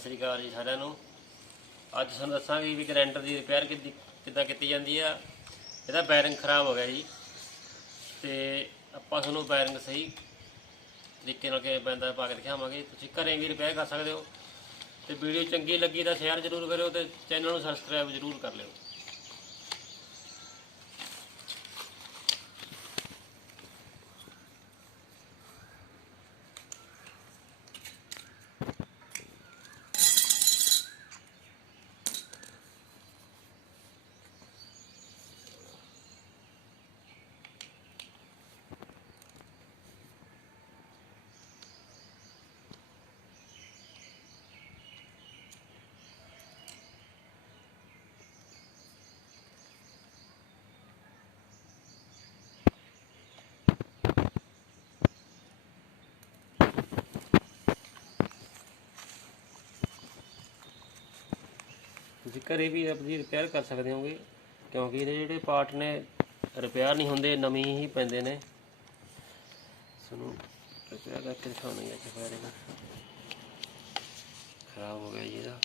ਸ੍ਰੀ ਅਕਾਲ ਜੀ ਸਾਰਿਆਂ ਨੂੰ। ਅੱਜ ਤੁਹਾਨੂੰ ਦੱਸਾਂਗੇ ਵੀ ਗਰੈਂਡਰ ਦੀ ਰਿਪੇਅਰ ਕਿੱਦਾਂ ਕੀਤੀ ਜਾਂਦੀ ਆ। ਇਹਦਾ ਬੈਰਿੰਗ ਖਰਾਬ ਹੋ ਗਿਆ ਜੀ, ਤੇ ਆਪਾਂ ਤੁਹਾਨੂੰ ਬੈਰਿੰਗ ਸਹੀ ਤਰੀਕੇ ਨਾਲ ਕਿਵੇਂ ਪੈਂਦਾ ਪਾ ਕੇ ਦਿਖਾਵਾਂਗੇ। ਤੁਸੀਂ ਘਰੇ ਵੀ ਰਿਪੇਅਰ ਕਰ ਸਕਦੇ ਹੋ। ਤੇ ਵੀਡੀਓ ਚੰਗੀ ਲੱਗੀ ਤਾਂ ਸ਼ੇਅਰ ਜ਼ਰੂਰ ਕਰਿਓ ਤੇ ਚੈਨਲ ਨੂੰ ਸਬਸਕ੍ਰਾਈਬ ਜ਼ਰੂਰ ਕਰ ਲਿਓ। ਤੁਸੀਂ ਘਰੇ ਵੀ ਆਪਣੀ ਰਿਪੇਅਰ ਕਰ ਸਕਦੇ ਹੋਗੇ, ਕਿਉਂਕਿ ਇਹਦੇ ਜਿਹੜੇ ਪਾਰਟ ਨੇ ਰਿਪੇਅਰ ਨਹੀਂ ਹੁੰਦੇ, ਨਵੇਂ ਹੀ ਪੈਂਦੇ ਨੇ। ਤੁਹਾਨੂੰ ਰਿਪੇਅਰ ਕਰਕੇ ਦਿਖਾਉਣੀ ਅੱਜ ਬੈਰਿੰਗ ਖਰਾਬ ਹੋ ਗਿਆ ਜੀ ਇਹਦਾ।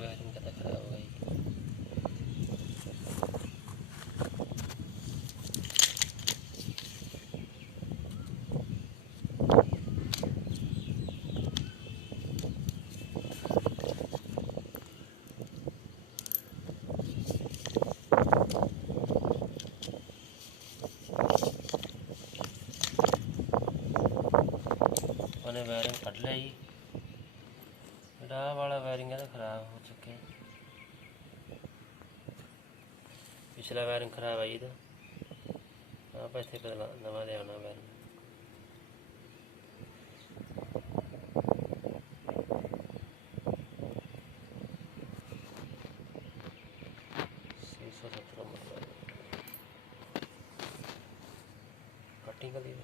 ਬੈਰਿੰਗ ਕਿੱਦਾਂ ਖਰਾਬ ਹੋ ਗਈ। ਉਹਨੇ ਬੈਰਿੰਗ ਕੱਢ ਲਿਆ ਜੀ। ਜਿਹੜਾ ਆਹ ਵਾਲਾ ਬੈਰਿੰਗ ਇਹਦਾ ਖਰਾਬ ਹੋ ਚੁੱਕਿਆ। ਪਿਛਲਾ ਬੈਰਿੰਗ ਖਰਾਬ ਹੈ ਜੀ ਇਹਦਾ। ਆਪਾਂ ਇੱਥੇ ਨਵਾਂ ਲਿਆਉਣਾ ਬੈਰਿੰਗ। कटिंग कर दी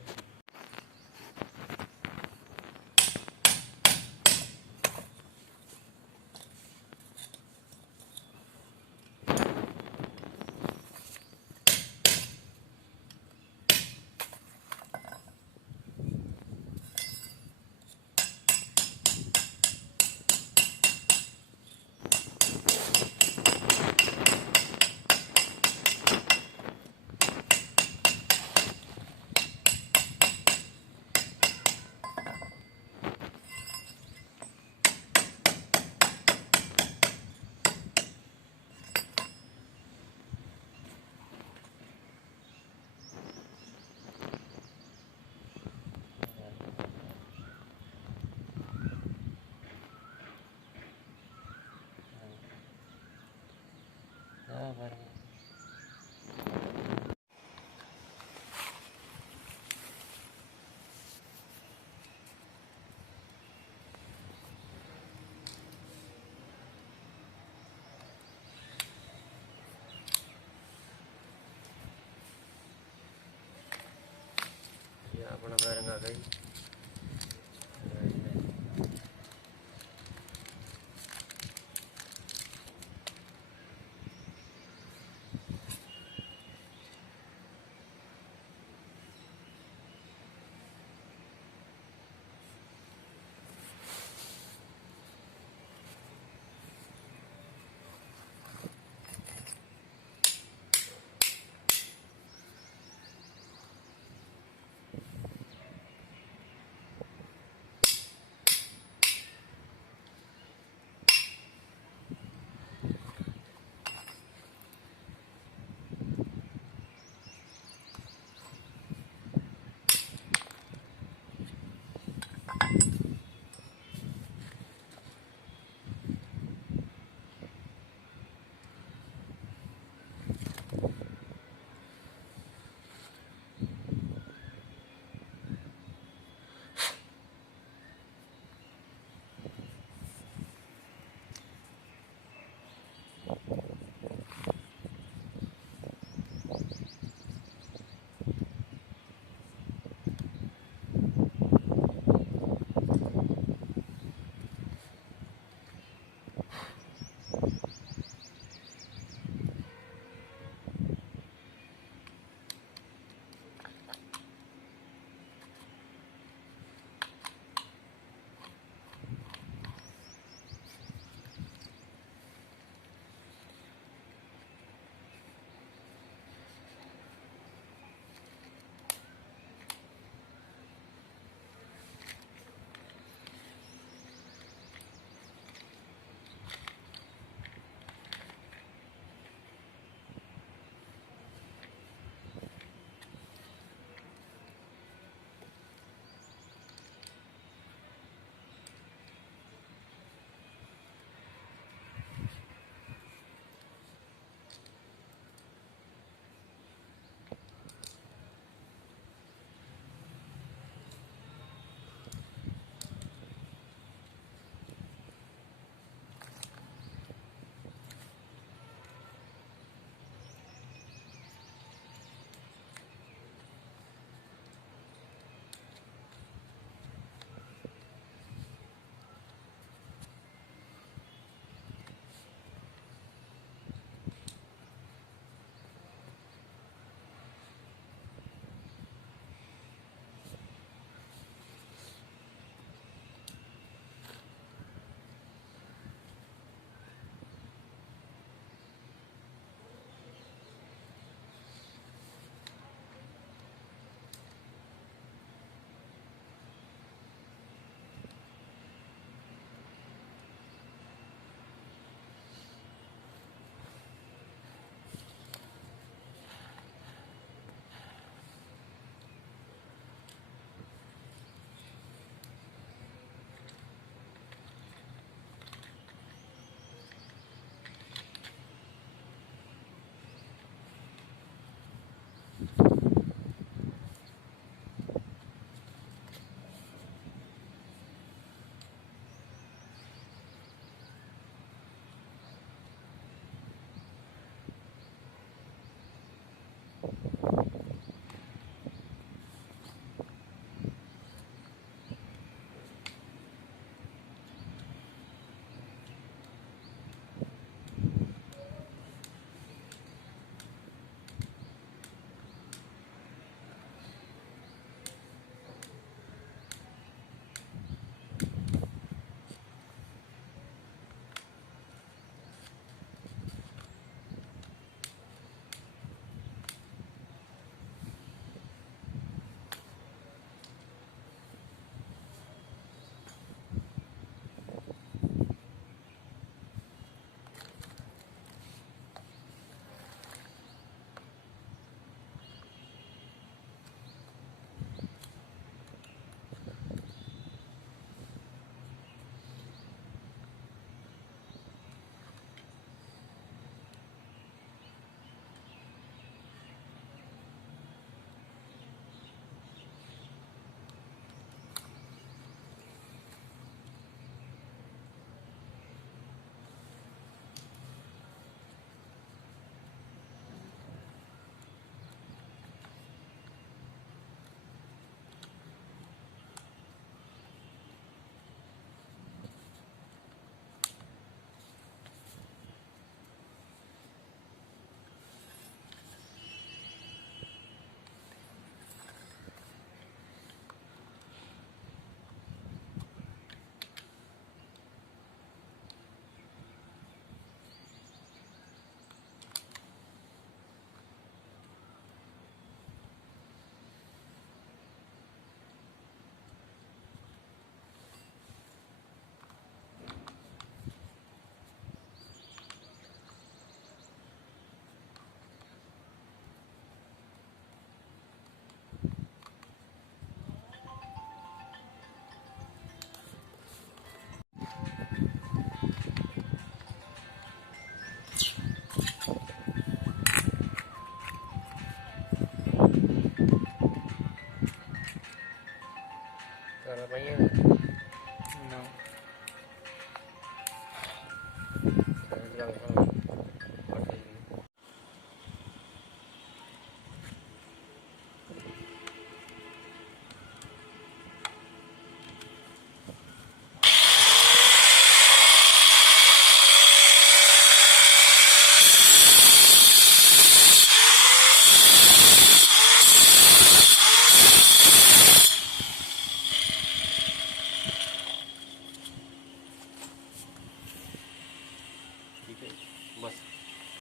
अपना बैरिंग आ गई।